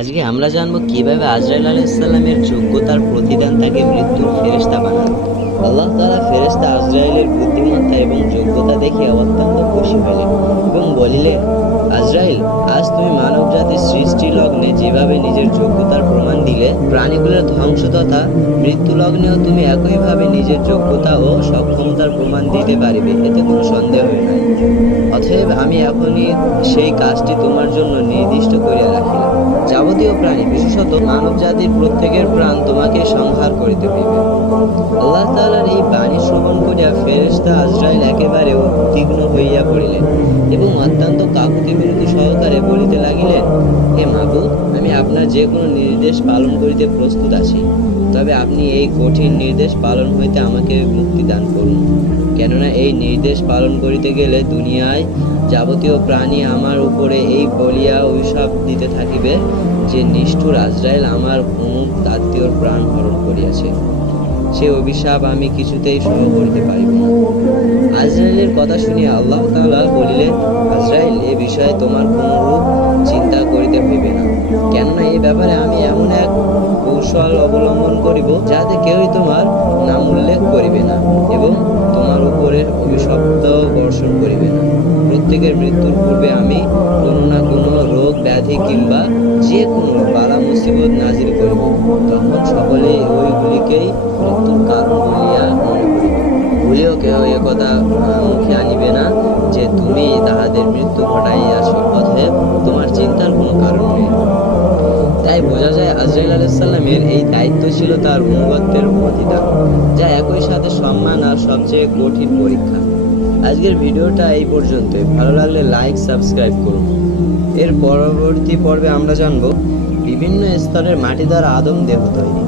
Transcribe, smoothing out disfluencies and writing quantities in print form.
আজকে আমরা জানবো কিভাবে আজরাইল আলাইহিস সালামের যোগ্যতার প্রতিদান তাকে মৃত্যুর ফেরেশতা বানান। আল্লাহ তাআলা ফেরেশতা আজরাইলের বুদ্ধিমত্তা এবং যোগ্যতা দেখে অত্যন্ত খুশি হলেন এবং বলিলেন, আজরাইল, আজ তুমি মানব জাতির সৃষ্টি লগ্নে যেভাবে নিজের যোগ্যতার প্রমাণ দিলে, প্রাণীগুলোর ধ্বংস তথা মৃত্যু লগ্নেও তুমি একইভাবে নিজের যোগ্যতা ও সক্ষমতার প্রমাণ দিতে পারিবে, এতে কোনো সন্দেহ নাই। অতএব আমি এখনই সেই কাজটি তোমার জন্য নির্দিষ্ট করিয়া রাখিলাম। যাবতীয় প্রাণী, বিশেষত মানব জাতির প্রত্যেকের প্রাণ তোমাকে সংহার করিতে হইবে। আল্লাহ তাআলার এই বাণী শ্রবণ করিয়া ফেরেশতা আজরাইল একেবারে উদ্বিগ্ন হইয়া পড়িলেন এবং অত্যন্ত কাকুতি মিনতি সহকারে বলিতে লাগিলেন, হে মাবুদ, আমি আপনার যে কোনো নির্দেশ পালন করিতে প্রস্তুত আছি, তবে আপনি এই কঠিন নির্দেশ পালন হইতে আমাকে মুক্তি দান করুন। কেননা এই নির্দেশ পালন করিতে গেলে দুনিয়ায় যাবতীয় প্রাণী আমার উপরে এই বলিয়া অভিশাপ দিতে থাকিবে যে নিষ্ঠুর আজরাইল আমার অমুক আত্মীয়র প্রাণ হরণ করিয়াছে। সে অভিশাপ আমি কিছুতেই সহ করিতে পারিব না। আজরাইলের কথা শুনিয়া আল্লাহ তাআলা বলিলেন, আজরাইল, এ বিষয়ে তোমার কোনরূপ চিন্তা করিতে হইবে না। কেননা এই ব্যাপারে আমি এমন এক কৌশল অবলম্বন করিব যাতে কেউই তোমার নাম উল্লেখ করিবে না এবং তোমার উপরে অভিশপ্ত বর্ষণ করিবে না। প্রত্যেকের মৃত্যুর পূর্বে আমি কোনো না কোনো রোগ ব্যাধি কিংবা যে কোনো বালা মুসিবত নাজিল করিব, তখন সকলেই ওইগুলিকেই মৃত্যুর কারণ বলিয়া মনে করিবে। ভুলেও কেউ একথা মুখে আনিবে না যে তুমি তাহাদের মৃত্যু ঘটাইয়াছ, অতএব তোমার চিন্তার কোনো কারণ নেই। তাই বোঝা যায় আজরাইল আলাইহিস সালামের এই দায়িত্ব ছিল তার অনুগত্যের প্রতিদান, যা একই সাথে সম্মান আর সবচেয়ে কঠিন পরীক্ষা। আজকের ভিডিওটা এই পর্যন্তই। ভালো লাগলে লাইক, সাবস্ক্রাইব করুন। এর পরবর্তী পর্বে আমরা জানব বিভিন্ন স্তরের মাটি দ্বারা আদম দেহ তৈরি।